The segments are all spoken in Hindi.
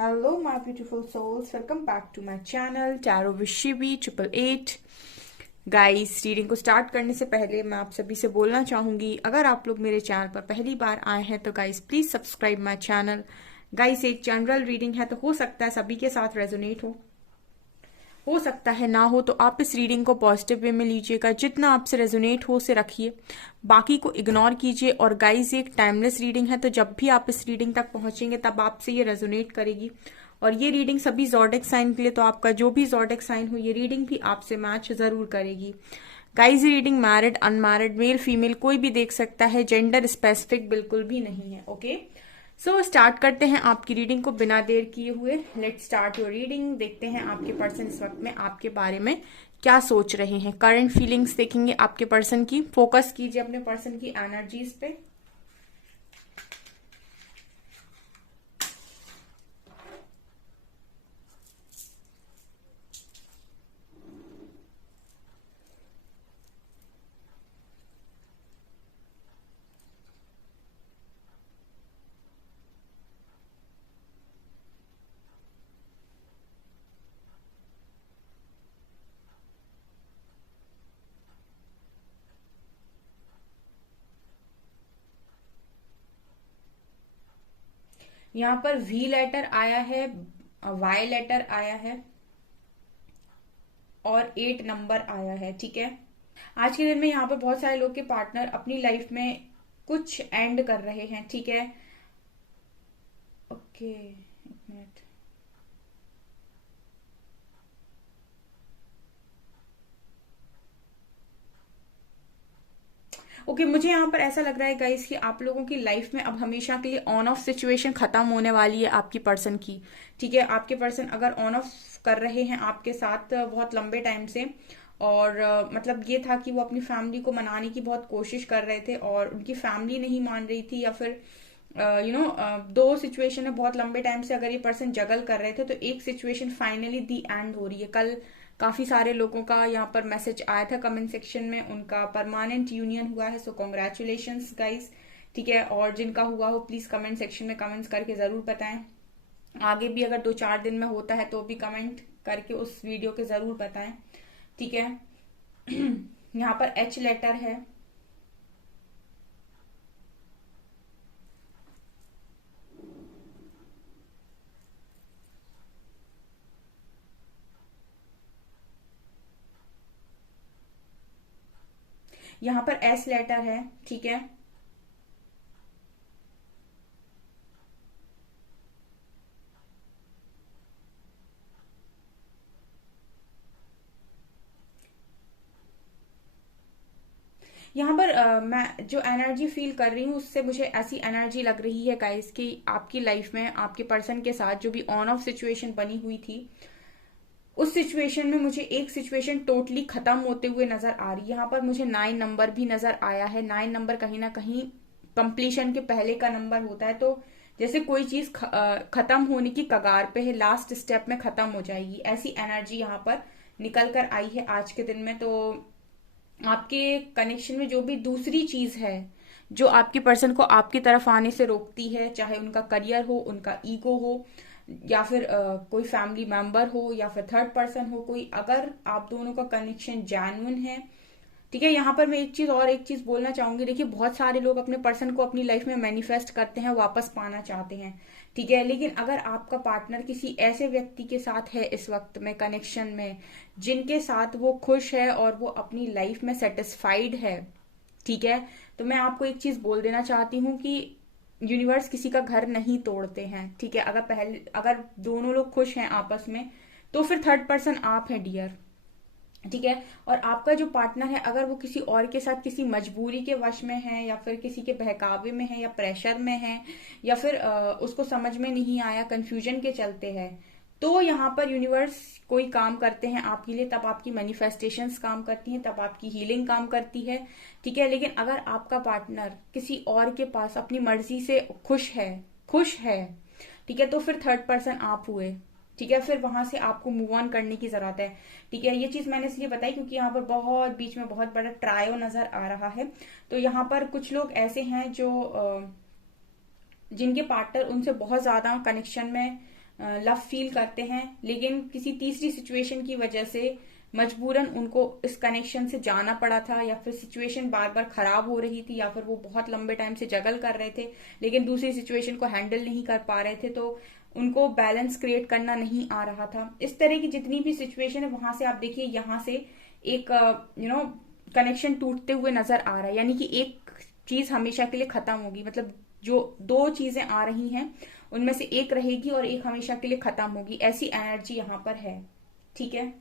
Hello, my beautiful souls. Welcome back to my channel Tarot with Shivi 888. Guys, reading को स्टार्ट करने से पहले मैं आप सभी से बोलना चाहूंगी, अगर आप लोग मेरे चैनल पर पहली बार आए हैं तो guys please subscribe my channel. Guys, एक जनरल रीडिंग है तो हो सकता है सभी के साथ रेजोनेट हो सकता है ना हो, तो आप इस रीडिंग को पॉजिटिव वे में लीजिएगा। जितना आपसे रेजोनेट हो उसे रखिए, बाकी को इग्नोर कीजिए। और गाइस, ये एक टाइमलेस रीडिंग है, तो जब भी आप इस रीडिंग तक पहुंचेंगे तब आपसे ये रेजोनेट करेगी। और ये रीडिंग सभी ज़ोडिक साइन के लिए, तो आपका जो भी ज़ोडिक साइन हो ये रीडिंग भी आपसे मैच जरूर करेगी। गाइस, ये reading married unmarried male female कोई भी देख सकता है, जेंडर स्पेसिफिक बिल्कुल भी नहीं है। ओके, सो स्टार्ट करते हैं आपकी रीडिंग को बिना देर किए हुए। Let's start your reading. देखते हैं आपके पर्सन इस वक्त में आपके बारे में क्या सोच रहे हैं। करंट फीलिंग्स देखेंगे आपके पर्सन की। फोकस कीजिए अपने पर्सन की एनर्जीज पे। यहाँ पर वी लेटर आया है, वाई लेटर आया है और 8 नंबर आया है। ठीक है, आज के दिन में यहाँ पर बहुत सारे लोग के पार्टनर अपनी लाइफ में कुछ एंड कर रहे हैं। ठीक है, ओके, एक मिनट। ओके, मुझे यहाँ पर ऐसा लग रहा है गाइस कि आप लोगों की लाइफ में अब हमेशा के लिए ऑन ऑफ सिचुएशन खत्म होने वाली है आपकी पर्सन की। ठीक है, आपके पर्सन अगर ऑन ऑफ कर रहे हैं आपके साथ बहुत लंबे टाइम से, और मतलब ये था कि वो अपनी फैमिली को मनाने की बहुत कोशिश कर रहे थे और उनकी फैमिली नहीं मान रही थी, या फिर दो सिचुएशन है बहुत लंबे टाइम से अगर ये पर्सन जगल कर रहे थे, तो एक सिचुएशन फाइनली दी एंड हो रही है। कल काफी सारे लोगों का यहाँ पर मैसेज आया था कमेंट सेक्शन में, उनका परमानेंट यूनियन हुआ है, सो कॉन्ग्रेचुलेशंस गाइस। ठीक है, और जिनका हुआ हो प्लीज कमेंट सेक्शन में कमेंट्स करके जरूर बताएं। आगे भी अगर 2-4 दिन में होता है तो भी कमेंट करके उस वीडियो के जरूर बताएं। ठीक है, यहाँ पर एच लेटर है, यहाँ पर एस लेटर है। ठीक है, यहाँ पर मैं जो एनर्जी फील कर रही हूँ उससे मुझे ऐसी एनर्जी लग रही है गाइस कि आपकी लाइफ में आपके पर्सन के साथ जो भी ऑन ऑफ सिचुएशन बनी हुई थी, उस सिचुएशन में मुझे एक सिचुएशन टोटली खत्म होते हुए नजर आ रही है। यहाँ पर मुझे 9 नंबर भी नजर आया है। 9 नंबर कहीं ना कहीं कंप्लीशन के पहले का नंबर होता है, तो जैसे कोई चीज खत्म होने की कगार पे है, लास्ट स्टेप में खत्म हो जाएगी, ऐसी एनर्जी यहाँ पर निकल कर आई है आज के दिन में। तो आपके कनेक्शन में जो भी दूसरी चीज है जो आपकी पर्सन को आपकी तरफ आने से रोकती है, चाहे उनका करियर हो, उनका ईगो हो, या फिर कोई फैमिली मेंबर हो, या फिर थर्ड पर्सन हो कोई, अगर आप दोनों का कनेक्शन जेन्युइन है। ठीक है, यहाँ पर मैं एक चीज बोलना चाहूंगी। देखिए, बहुत सारे लोग अपने पर्सन को अपनी लाइफ में मैनिफेस्ट करते हैं, वापस पाना चाहते हैं। ठीक है, लेकिन अगर आपका पार्टनर किसी ऐसे व्यक्ति के साथ है इस वक्त में कनेक्शन में, जिनके साथ वो खुश है और वो अपनी लाइफ में सेटिस्फाइड है, ठीक है, तो मैं आपको एक चीज बोल देना चाहती हूँ कि यूनिवर्स किसी का घर नहीं तोड़ते हैं। ठीक है, अगर दोनों लोग खुश हैं आपस में, तो फिर थर्ड पर्सन आप हैं डियर। ठीक है, और आपका जो पार्टनर है अगर वो किसी और के साथ किसी मजबूरी के वश में है, या फिर किसी के बहकावे में है, या प्रेशर में है, या फिर उसको समझ में नहीं आया, कंफ्यूजन के चलते है, तो यहाँ पर यूनिवर्स कोई काम करते हैं आपके लिए, तब आपकी मैनिफेस्टेशंस काम करती हैं, तब आपकी हीलिंग काम करती है। ठीक है, लेकिन अगर आपका पार्टनर किसी और के पास अपनी मर्जी से खुश है, ठीक है, तो फिर थर्ड पर्सन आप हुए। ठीक है, फिर वहां से आपको मूव ऑन करने की जरूरत है। ठीक है, ये चीज मैंने इसलिए बताई क्योंकि यहाँ पर बहुत बीच में बहुत बड़ा ट्रायो नजर आ रहा है। तो यहाँ पर कुछ लोग ऐसे हैं जो जिनके पार्टनर उनसे बहुत ज्यादा कनेक्शन में लव फील करते हैं, लेकिन किसी तीसरी सिचुएशन की वजह से मजबूरन उनको इस कनेक्शन से जाना पड़ा था, या फिर सिचुएशन बार बार खराब हो रही थी, या फिर वो बहुत लंबे टाइम से जगल कर रहे थे लेकिन दूसरी सिचुएशन को हैंडल नहीं कर पा रहे थे, तो उनको बैलेंस क्रिएट करना नहीं आ रहा था। इस तरह की जितनी भी सिचुएशन है वहां से आप देखिए यहां से एक कनेक्शन टूटते हुए नजर आ रहा है, यानी कि एक चीज हमेशा के लिए खत्म होगी। मतलब जो दो चीजें आ रही हैं उनमें से एक रहेगी और एक हमेशा के लिए खत्म होगी, ऐसी एनर्जी यहां पर है। ठीक है,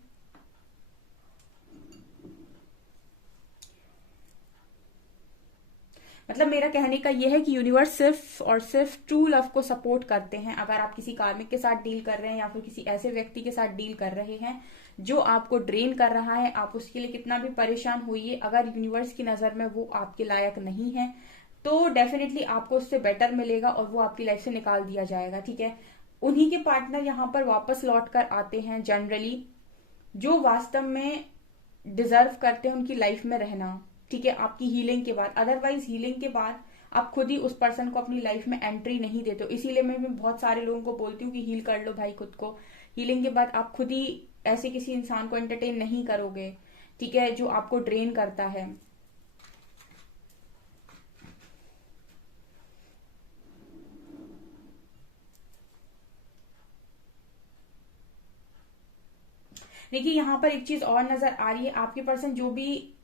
मतलब मेरा कहने का यह है कि यूनिवर्स सिर्फ और सिर्फ ट्रू लव को सपोर्ट करते हैं। अगर आप किसी कार्मिक के साथ डील कर रहे हैं या फिर किसी ऐसे व्यक्ति के साथ डील कर रहे हैं जो आपको ड्रेन कर रहा है, आप उसके लिए कितना भी परेशान होइए, अगर यूनिवर्स की नजर में वो आपके लायक नहीं है तो डेफिनेटली आपको उससे बेटर मिलेगा और वो आपकी लाइफ से निकाल दिया जाएगा। ठीक है, उन्हीं के पार्टनर यहाँ पर वापस लौट कर आते हैं जनरली, जो वास्तव में डिजर्व करते हैं उनकी लाइफ में रहना। ठीक है, आपकी हीलिंग के बाद। अदरवाइज हीलिंग के बाद आप खुद ही उस पर्सन को अपनी लाइफ में एंट्री नहीं देते हो। इसीलिए मैं बहुत सारे लोगों को बोलती हूँ कि हील कर लो भाई खुद को। हीलिंग के बाद आप खुद ही ऐसे किसी इंसान को एंटरटेन नहीं करोगे, ठीक है, जो आपको ड्रेन करता है। देखिए यहाँ पर एक चीज और नजर आ रही है, आपके पर्सन जो भी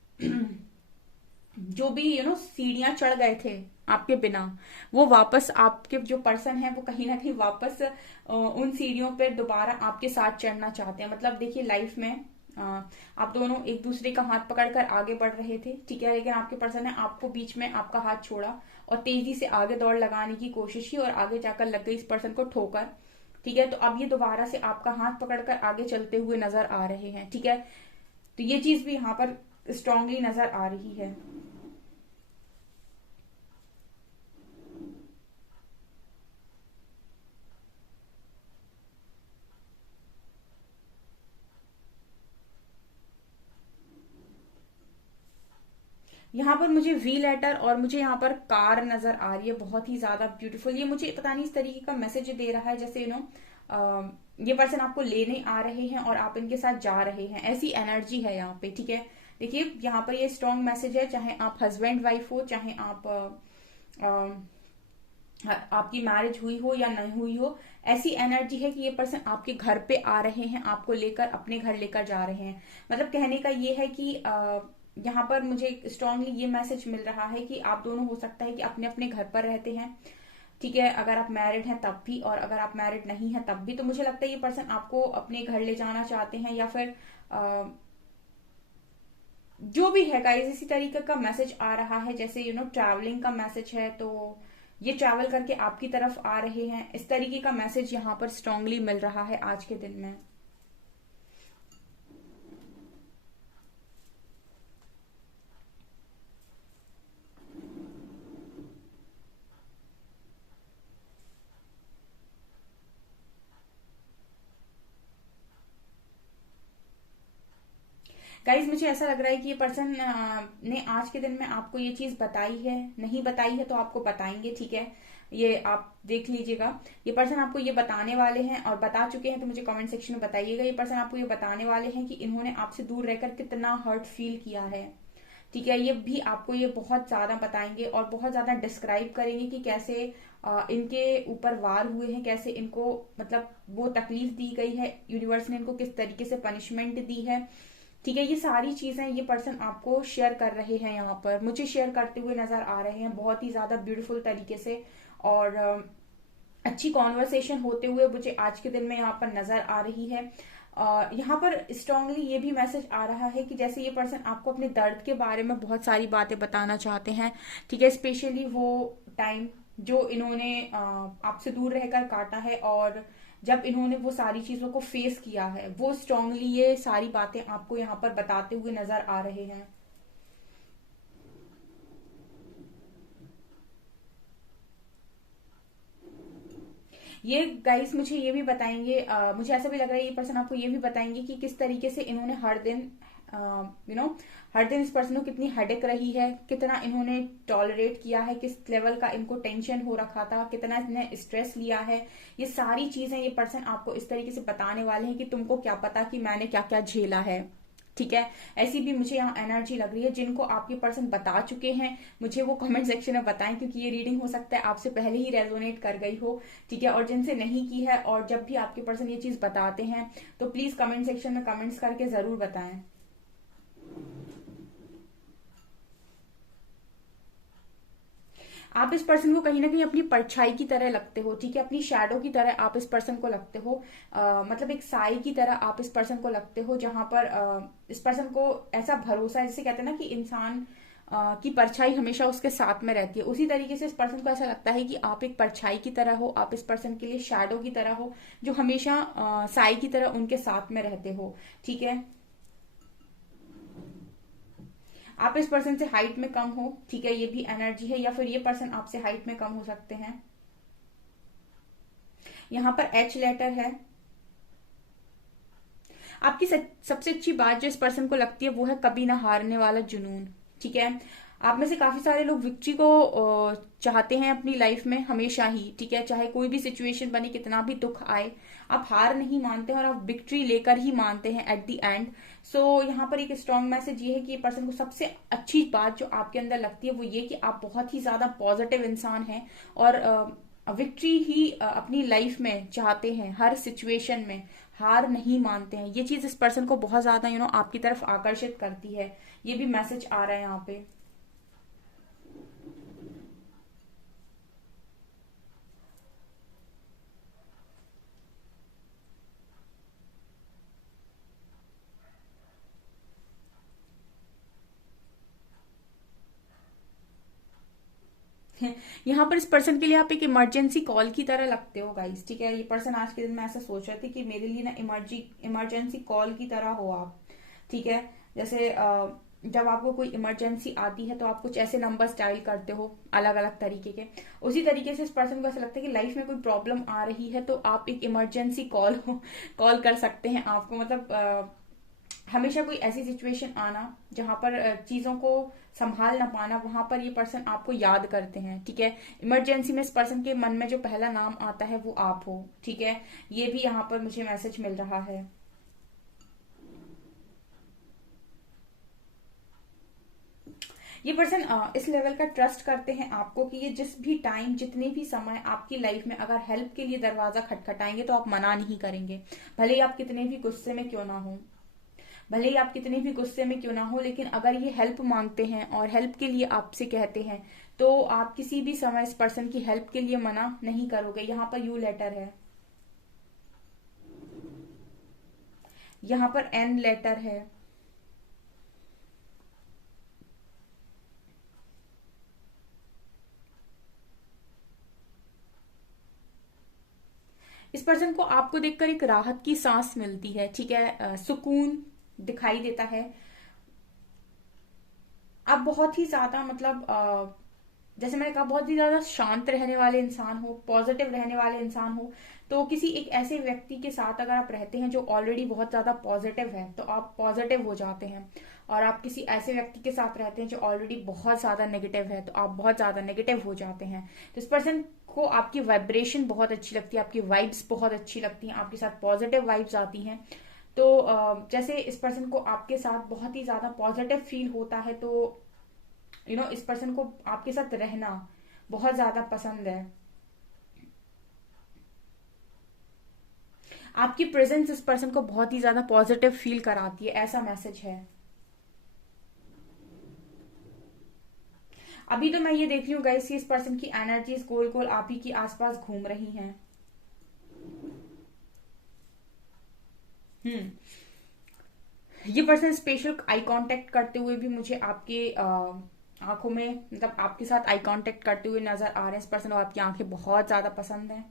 जो भी सीढ़ियां चढ़ गए थे आपके बिना, वो वापस आपके जो पर्सन है वो कहीं ना कहीं वापस उन सीढ़ियों पर दोबारा आपके साथ चढ़ना चाहते हैं। मतलब देखिए लाइफ में आप दोनों एक दूसरे का हाथ पकड़कर आगे बढ़ रहे थे, ठीक है, लेकिन आपके पर्सन ने आपको बीच में आपका हाथ छोड़ा और तेजी से आगे दौड़ लगाने की कोशिश की और आगे जाकर लग गई इस पर्सन को ठोकर। ठीक है, तो अब ये दोबारा से आपका हाथ पकड़कर आगे चलते हुए नजर आ रहे हैं। ठीक है, तो ये चीज भी यहाँ पर स्ट्रांगली नजर आ रही है। यहाँ पर मुझे वी लेटर और मुझे यहाँ पर कार नजर आ रही है, बहुत ही ज्यादा ब्यूटीफुल। ये मुझे पता नहीं इस तरीके का मैसेज दे रहा है जैसे ये पर्सन आपको लेने आ रहे हैं और आप इनके साथ जा रहे हैं, ऐसी एनर्जी है यहाँ पे। ठीक है, देखिए यहाँ पर ये स्ट्रॉन्ग मैसेज है, चाहे आप हस्बैंड वाइफ हो, चाहे आप आपकी मैरिज हुई हो या नहीं हुई हो, ऐसी एनर्जी है कि ये पर्सन आपके घर पे आ रहे हैं, आपको लेकर अपने घर लेकर जा रहे हैं। मतलब कहने का ये है कि यहाँ पर मुझे स्ट्रांगली ये मैसेज मिल रहा है कि आप दोनों हो सकता है कि अपने अपने घर पर रहते हैं। ठीक है, अगर आप मैरिड हैं तब भी और अगर आप मैरिड नहीं हैं तब भी, तो मुझे लगता है ये पर्सन आपको अपने घर ले जाना चाहते हैं, या फिर जो भी है गाइस इसी तरीके का मैसेज आ रहा है। जैसे ट्रैवलिंग का मैसेज है, तो ये ट्रैवल करके आपकी तरफ आ रहे हैं, इस तरीके का मैसेज यहाँ पर स्ट्रांगली मिल रहा है आज के दिन में। गाइज मुझे ऐसा लग रहा है कि ये पर्सन ने आज के दिन में आपको ये चीज बताई है, नहीं बताई है तो आपको बताएंगे। ठीक है, ये आप देख लीजिएगा, ये पर्सन आपको ये बताने वाले हैं और बता चुके हैं, तो मुझे कमेंट सेक्शन में बताइएगा। ये पर्सन आपको ये बताने वाले हैं कि इन्होंने आपसे दूर रहकर कितना हर्ट फील किया है। ठीक है, ये भी आपको ये बहुत ज्यादा बताएंगे और बहुत ज्यादा डिस्क्राइब करेंगे कि कैसे इनके ऊपर वार हुए हैं, कैसे इनको मतलब वो तकलीफ दी गई है, यूनिवर्स ने इनको किस तरीके से पनिशमेंट दी है। ठीक है, ये सारी चीजें ये पर्सन आपको शेयर कर रहे हैं, यहाँ पर मुझे शेयर करते हुए नजर आ रहे हैं बहुत ही ज्यादा ब्यूटीफुल तरीके से। और अच्छी कॉन्वर्सेशन होते हुए मुझे आज के दिन में यहाँ पर नजर आ रही है। यहाँ पर स्ट्रांगली ये भी मैसेज आ रहा है कि जैसे ये पर्सन आपको अपने दर्द के बारे में बहुत सारी बातें बताना चाहते हैं। ठीक है, स्पेशली वो टाइम जो इन्होंने आपसे दूर रहकर काटा है और जब इन्होंने वो सारी चीजों को फेस किया है, वो स्ट्रांगली ये सारी बातें आपको यहाँ पर बताते हुए नजर आ रहे हैं। ये गाइस मुझे ये भी बताएंगे, मुझे ऐसा भी लग रहा है ये पर्सन आपको ये भी बताएंगे कि किस तरीके से इन्होंने हर दिन हर दिन इस पर्सन को कितनी हेडेक रही है, कितना इन्होंने टॉलरेट किया है, किस लेवल का इनको टेंशन हो रखा था, कितना इसने स्ट्रेस लिया है। ये सारी चीजें ये पर्सन आपको इस तरीके से बताने वाले हैं कि तुमको क्या पता कि मैंने क्या क्या झेला है। ठीक है, ऐसी भी मुझे यहाँ एनर्जी लग रही है। जिनको आपके पर्सन बता चुके हैं मुझे वो कमेंट सेक्शन में बताएं, क्योंकि ये रीडिंग हो सकता है आपसे पहले ही रेजोनेट कर गई हो। ठीक है, और जिनसे नहीं की है, और जब भी आपके पर्सन ये चीज बताते हैं तो प्लीज कमेंट सेक्शन में कमेंट्स करके जरूर बताएं। आप इस पर्सन को कहीं ना कहीं अपनी परछाई की तरह लगते हो। ठीक है, अपनी शैडो की तरह आप इस पर्सन को लगते हो। मतलब एक साई की तरह आप इस पर्सन को लगते हो, जहां पर इस पर्सन को ऐसा भरोसा है, जैसे कहते हैं ना कि इंसान की परछाई हमेशा उसके साथ में रहती है। उसी तरीके से इस पर्सन को ऐसा लगता है कि आप एक परछाई की तरह हो, आप इस पर्सन के लिए शैडो की तरह हो, जो हमेशा साई की तरह उनके साथ में रहते हो। ठीक है, आप इस पर्सन से हाइट में कम हो। ठीक है, ये भी एनर्जी है, या फिर ये पर्सन आपसे हाइट में कम हो सकते हैं। यहां पर एच लेटर है। आपकी सबसे अच्छी बात जो इस पर्सन को लगती है वो है कभी ना हारने वाला जुनून। ठीक है, आप में से काफी सारे लोग विक्ट्री को चाहते हैं अपनी लाइफ में हमेशा ही। ठीक है, चाहे कोई भी सिचुएशन बने, कितना भी दुख आए, आप हार नहीं मानते हैं और आप विक्ट्री लेकर ही मानते हैं एट द एंड। सो यहाँ पर एक स्ट्रॉन्ग मैसेज ये है कि ये पर्सन को सबसे अच्छी बात जो आपके अंदर लगती है वो ये कि आप बहुत ही ज्यादा पॉजिटिव इंसान हैं, और विक्ट्री ही अपनी लाइफ में चाहते हैं। हर सिचुएशन में हार नहीं मानते हैं। ये चीज इस पर्सन को बहुत ज्यादा आपकी तरफ आकर्षित करती है। ये भी मैसेज आ रहा है यहाँ पे। यहाँ पर इस पर्सन के लिए आप एक इमरजेंसी कॉल की तरह लगते हो गाइस। ठीक है, ये पर्सन आज के दिन में ऐसा सोच रहे थे कि मेरे लिए ना इमरजेंसी कॉल की तरह हो आप। ठीक है, जैसे जब आपको कोई इमरजेंसी आती है तो आप कुछ ऐसे नंबर्स डायल करते हो अलग अलग तरीके के। उसी तरीके से इस पर्सन को ऐसा लगता है कि लाइफ में कोई प्रॉब्लम आ रही है तो आप एक इमरजेंसी कॉल कर सकते हैं आपको। मतलब हमेशा कोई ऐसी सिचुएशन आना जहां पर चीजों को संभाल ना पाना, वहां पर ये पर्सन आपको याद करते हैं। ठीक है, इमरजेंसी में इस पर्सन के मन में जो पहला नाम आता है वो आप हो। ठीक है, ये भी यहाँ पर मुझे मैसेज मिल रहा है। ये पर्सन इस लेवल का ट्रस्ट करते हैं आपको कि ये जिस भी टाइम, जितने भी समय आपकी लाइफ में अगर हेल्प के लिए दरवाजा खटखटाएंगे तो आप मना नहीं करेंगे। भले ही आप कितने भी गुस्से में क्यों ना हो, भले ही आप कितने भी गुस्से में क्यों ना हो, लेकिन अगर ये हेल्प मांगते हैं और हेल्प के लिए आपसे कहते हैं तो आप किसी भी समय इस पर्सन की हेल्प के लिए मना नहीं करोगे। यहाँ पर यू लेटर है, यहाँ पर एन लेटर है। इस पर्सन को आपको देखकर एक राहत की सांस मिलती है। ठीक है, सुकून दिखाई देता है। आप बहुत ही ज्यादा मतलब जैसे मैंने कहा बहुत ही ज्यादा शांत रहने वाले इंसान हो, पॉजिटिव रहने वाले इंसान हो। तो किसी एक ऐसे व्यक्ति के साथ अगर आप रहते हैं जो ऑलरेडी बहुत ज्यादा पॉजिटिव है तो आप पॉजिटिव हो जाते हैं। और आप किसी ऐसे व्यक्ति के साथ रहते हैं जो ऑलरेडी बहुत ज्यादा नेगेटिव है तो आप बहुत ज्यादा नेगेटिव हो जाते हैं। तो इस पर्सन को आपकी वाइब्रेशन बहुत अच्छी लगती है, आपकी वाइब्स बहुत अच्छी लगती हैं, आपके साथ पॉजिटिव वाइब्स आती हैं। तो जैसे इस पर्सन को आपके साथ बहुत ही ज्यादा पॉजिटिव फील होता है, तो इस पर्सन को आपके साथ रहना बहुत ज्यादा पसंद है। आपकी प्रेजेंस इस पर्सन को बहुत ही ज्यादा पॉजिटिव फील कराती है, ऐसा मैसेज है। अभी तो मैं ये देख रही हूँ गाइस कि इस पर्सन की एनर्जीज गोल गोल आप ही के आसपास घूम रही हैं। हम्म, ये पर्सन स्पेशल आई कांटेक्ट करते हुए भी मुझे आपके आंखों में, मतलब आपके साथ आई कांटेक्ट करते हुए नजर आ रहे हैं। इस पर्सन को आपकी आंखें बहुत ज्यादा पसंद है।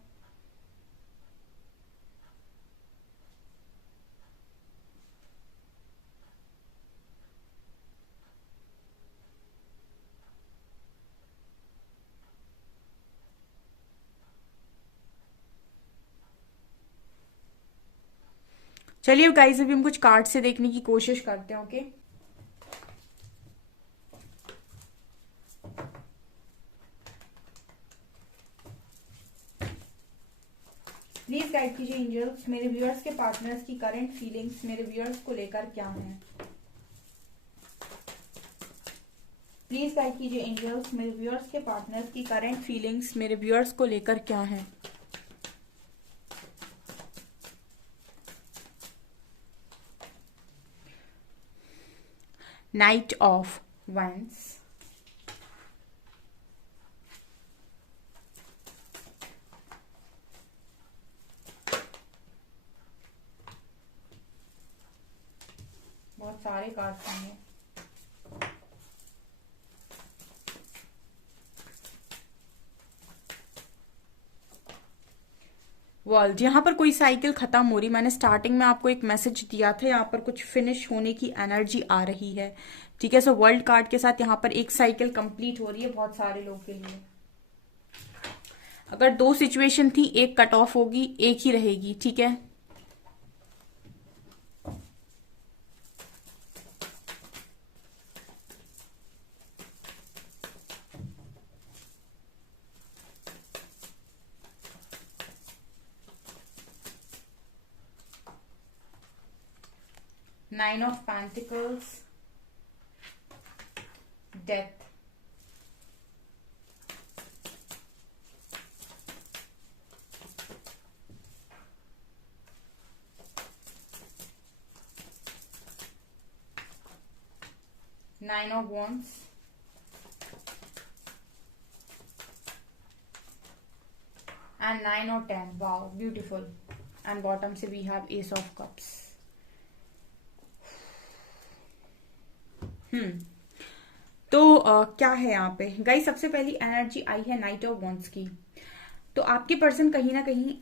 चलिए गाइस, अभी हम कुछ कार्ड से देखने की कोशिश करते हैं। ओके, प्लीज गाइड कीजिए एंजल्स, मेरे व्यूअर्स के पार्टनर्स की करंट फीलिंग्स मेरे व्यूअर्स को लेकर क्या है। प्लीज गाइड कीजिए एंजल्स, मेरे व्यूअर्स के पार्टनर्स की करंट फीलिंग्स मेरे व्यूअर्स को लेकर क्या है। नाइट ऑफ वंस, बहुत सारे कार्ड्स हैं। वर्ल्ड, यहाँ पर कोई साइकिल खत्म हो रही। मैंने स्टार्टिंग में आपको एक मैसेज दिया था, यहाँ पर कुछ फिनिश होने की एनर्जी आ रही है। ठीक है, सो वर्ल्ड कार्ड के साथ यहाँ पर एक साइकिल कंप्लीट हो रही है बहुत सारे लोग के लिए। अगर दो सिचुएशन थी, एक कट ऑफ होगी, एक ही रहेगी। ठीक है, nine of pentacles, death, nine of wands, and nine और 10। Wow, beautiful. एंड बॉटम से we have ace of cups. तो क्या है यहाँ पे गाइस, सबसे पहली एनर्जी आई है नाइट ऑफ वॉन्ड्स की। तो आपके पर्सन कहीं ना कहीं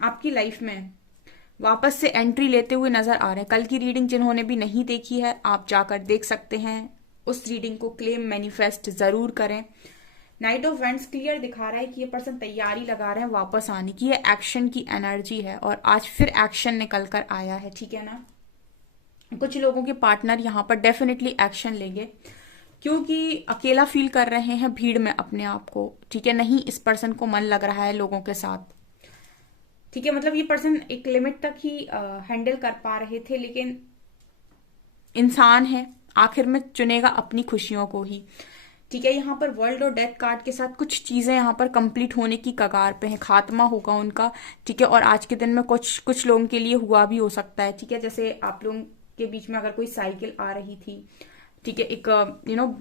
आपकी लाइफ में वापस से एंट्री लेते हुए नजर आ रहे हैं। कल की रीडिंग जिन्होंने भी नहीं देखी है, आप जाकर देख सकते हैं। उस रीडिंग को क्लेम मैनिफेस्ट जरूर करें। नाइट ऑफ वैंड्स क्लियर दिखा रहा है कि ये पर्सन तैयारी लगा रहे हैं वापस आने की। ये एक्शन की एनर्जी है और आज फिर एक्शन निकल कर आया है। ठीक है ना, कुछ लोगों के पार्टनर यहाँ पर डेफिनेटली एक्शन लेंगे क्योंकि अकेला फील कर रहे हैं भीड़ में अपने आप को। ठीक है, नहीं इस पर्सन को मन लग रहा है लोगों के साथ। ठीक है, मतलब ये पर्सन एक लिमिट तक ही हैंडल कर पा रहे थे, लेकिन इंसान है, आखिर में चुनेगा अपनी खुशियों को ही। ठीक है, यहाँ पर वर्ल्ड और डेथ कार्ड के साथ कुछ चीजें यहाँ पर कंप्लीट होने की कगार पे हैं, खात्मा होगा उनका। ठीक है, और आज के दिन में कुछ कुछ लोगों के लिए हुआ भी हो सकता है। ठीक है, जैसे आप लोगों के बीच में अगर कोई साइकिल आ रही थी, ठीक है, एक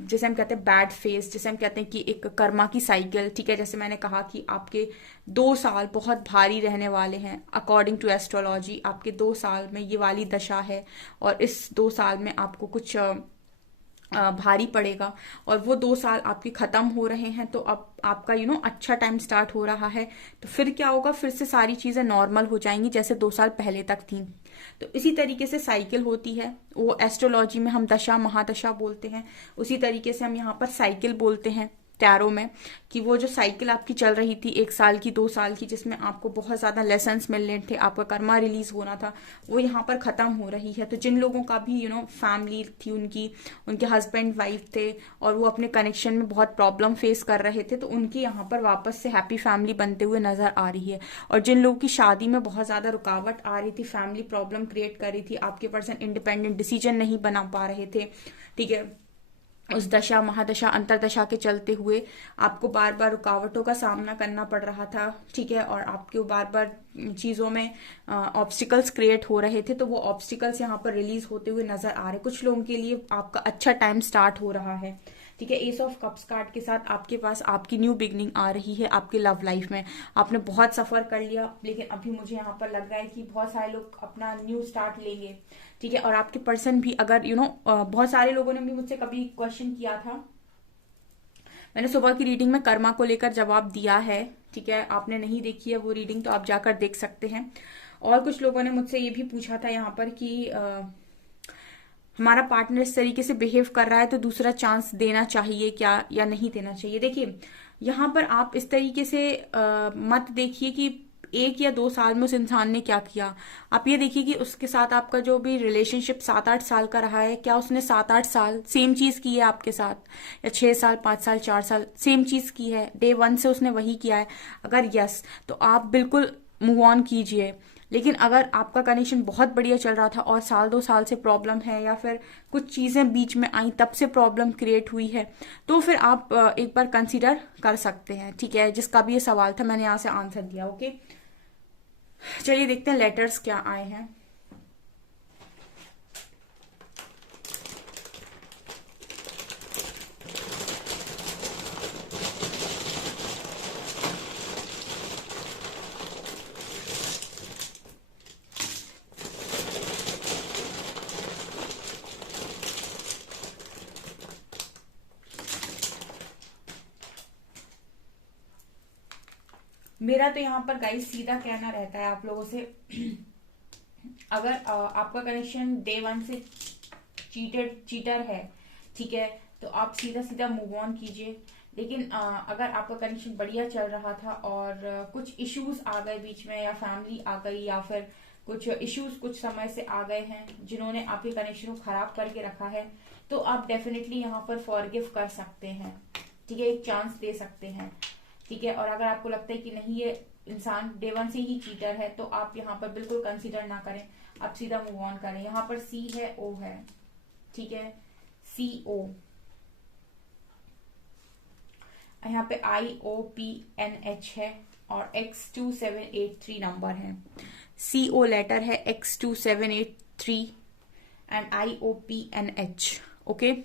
जैसे हम कहते हैं बैड फेस, जैसे हम कहते हैं कि एक कर्मा की साइकिल। ठीक है, जैसे मैंने कहा कि आपके 2 साल बहुत भारी रहने वाले हैं अकॉर्डिंग टू एस्ट्रोलॉजी। आपके 2 साल में ये वाली दशा है और इस 2 साल में आपको कुछ भारी पड़ेगा और वो 2 साल आपके खत्म हो रहे हैं। तो अब आपका अच्छा टाइम स्टार्ट हो रहा है। तो फिर क्या होगा, फिर से सारी चीजें नॉर्मल हो जाएंगी जैसे 2 साल पहले तक थी। तो इसी तरीके से साइकिल होती है, वो एस्ट्रोलॉजी में हम दशा महादशा बोलते हैं। उसी तरीके से हम यहाँ पर साइकिल बोलते हैं टैरो में, कि वो जो साइकिल आपकी चल रही थी 1 साल की 2 साल की, जिसमें आपको बहुत ज्यादा लेसन्स मिलने थे, आपका कर्मा रिलीज होना था, वो यहाँ पर खत्म हो रही है। तो जिन लोगों का भी फैमिली थी, उनके हस्बैंड वाइफ थे और वो अपने कनेक्शन में बहुत प्रॉब्लम फेस कर रहे थे, तो उनकी यहाँ पर वापस से हैप्पी फैमिली बनते हुए नजर आ रही है। और जिन लोगों की शादी में बहुत ज्यादा रुकावट आ रही थी, फैमिली प्रॉब्लम क्रिएट कर रही थी, आपके पर्सन इंडिपेंडेंट डिसीजन नहीं बना पा रहे थे, ठीक है, उस दशा महादशा अंतरदशा के चलते हुए आपको बार बार रुकावटों का सामना करना पड़ रहा था। ठीक है, और आपको बार बार चीजों में ऑब्स्टिकल्स क्रिएट हो रहे थे, तो वो ऑब्स्टिकल्स यहाँ पर रिलीज होते हुए नजर आ रहे। कुछ लोगों के लिए आपका अच्छा टाइम स्टार्ट हो रहा है। ठीक है, एस ऑफ कप्स कार्ड के साथ आपके पास आपकी न्यू बिगनिंग आ रही है आपके लव लाइफ में। आपने बहुत सफर कर लिया, लेकिन अभी मुझे यहाँ पर लग रहा है कि बहुत सारे लोग अपना न्यू स्टार्ट लेंगे। ठीक है, और आपके पर्सन भी अगर बहुत सारे लोगों ने भी मुझसे कभी क्वेश्चन किया था, मैंने सुबह की रीडिंग में कर्मा को लेकर जवाब दिया है। ठीक है, आपने नहीं देखी है वो रीडिंग तो आप जाकर देख सकते हैं। और कुछ लोगों ने मुझसे ये भी पूछा था यहाँ पर कि हमारा पार्टनर इस तरीके से बिहेव कर रहा है तो दूसरा चांस देना चाहिए क्या या नहीं देना चाहिए। देखिए, यहाँ पर आप इस तरीके से मत देखिए कि 1 या 2 साल में उस इंसान ने क्या किया। आप ये देखिए कि उसके साथ आपका जो भी रिलेशनशिप 7-8 साल का रहा है, क्या उसने 7-8 साल सेम चीज की है आपके साथ, या 6 साल, 5 साल, 4 साल सेम चीज की है, डे वन से उसने वही किया है। अगर यस, तो आप बिल्कुल मूव ऑन कीजिए। लेकिन अगर आपका कनेक्शन बहुत बढ़िया चल रहा था और 1-2 साल से प्रॉब्लम है, या फिर कुछ चीजें बीच में आई तब से प्रॉब्लम क्रिएट हुई है, तो फिर आप एक बार कंसीडर कर सकते हैं। ठीक है, जिसका भी ये सवाल था मैंने यहाँ से आंसर दिया। ओके, चलिए देखते हैं लेटर्स क्या आए हैं। मेरा तो यहाँ पर गाइस सीधा कहना रहता है आप लोगों से, अगर आपका कनेक्शन डे वन से चीटर है, ठीक है, तो आप सीधा सीधा मूव ऑन कीजिए। लेकिन अगर आपका कनेक्शन बढ़िया चल रहा था और कुछ इश्यूज आ गए बीच में, या फैमिली आ गई, या फिर कुछ इश्यूज कुछ समय से आ गए हैं जिन्होंने आपके कनेक्शन को खराब करके रखा है, तो आप डेफिनेटली यहाँ पर फॉरगिव कर सकते हैं। ठीक है, एक चांस दे सकते हैं। ठीक है, और अगर आपको लगता है कि नहीं ये इंसान डे वन से ही चीटर है, तो आप यहाँ पर बिल्कुल कंसीडर ना करें, आप सीधा मूव ऑन करें। यहाँ पर सी है, ओ है, ठीक है, CO, यहाँ पे IOPNH है, और X2783 नंबर है। CO लेटर है, X2783 and IOPNH। Okay,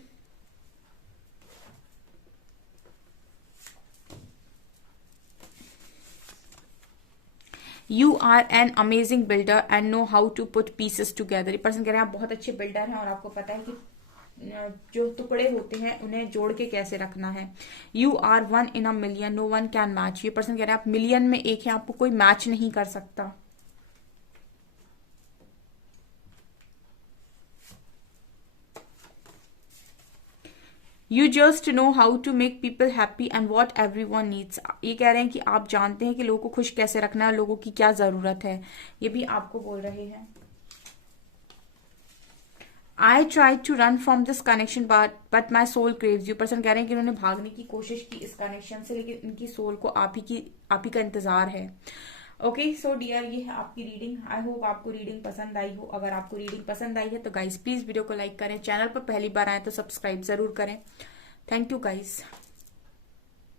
you are an amazing builder and know how to put pieces together. ये पर्सन कह रहे हैं आप बहुत अच्छे बिल्डर हैं और आपको पता है कि जो टुकड़े होते हैं उन्हें जोड़ के कैसे रखना है। You are 1 in a million, no one can match. ये पर्सन कह रहे हैं आप मिलियन में एक हैं, आपको कोई मैच नहीं कर सकता। You just know how to make people happy and what everyone needs. ये कह रहे हैं कि आप जानते हैं कि लोगों को खुश कैसे रखना है, लोगों की क्या जरूरत है, ये भी आपको बोल रहे हैं। I try to run from this connection but my soul craves you. Person कह रहे हैं कि उन्होंने भागने की कोशिश की इस कनेक्शन से, लेकिन इनकी सोल को आप ही का इंतजार है। ओके सो डियर, ये है आपकी रीडिंग। आई होप आपको रीडिंग पसंद आई हो। अगर आपको रीडिंग पसंद आई है तो गाइज प्लीज वीडियो को लाइक करें, चैनल पर पहली बार आए तो सब्सक्राइब जरूर करें। Thank you guys.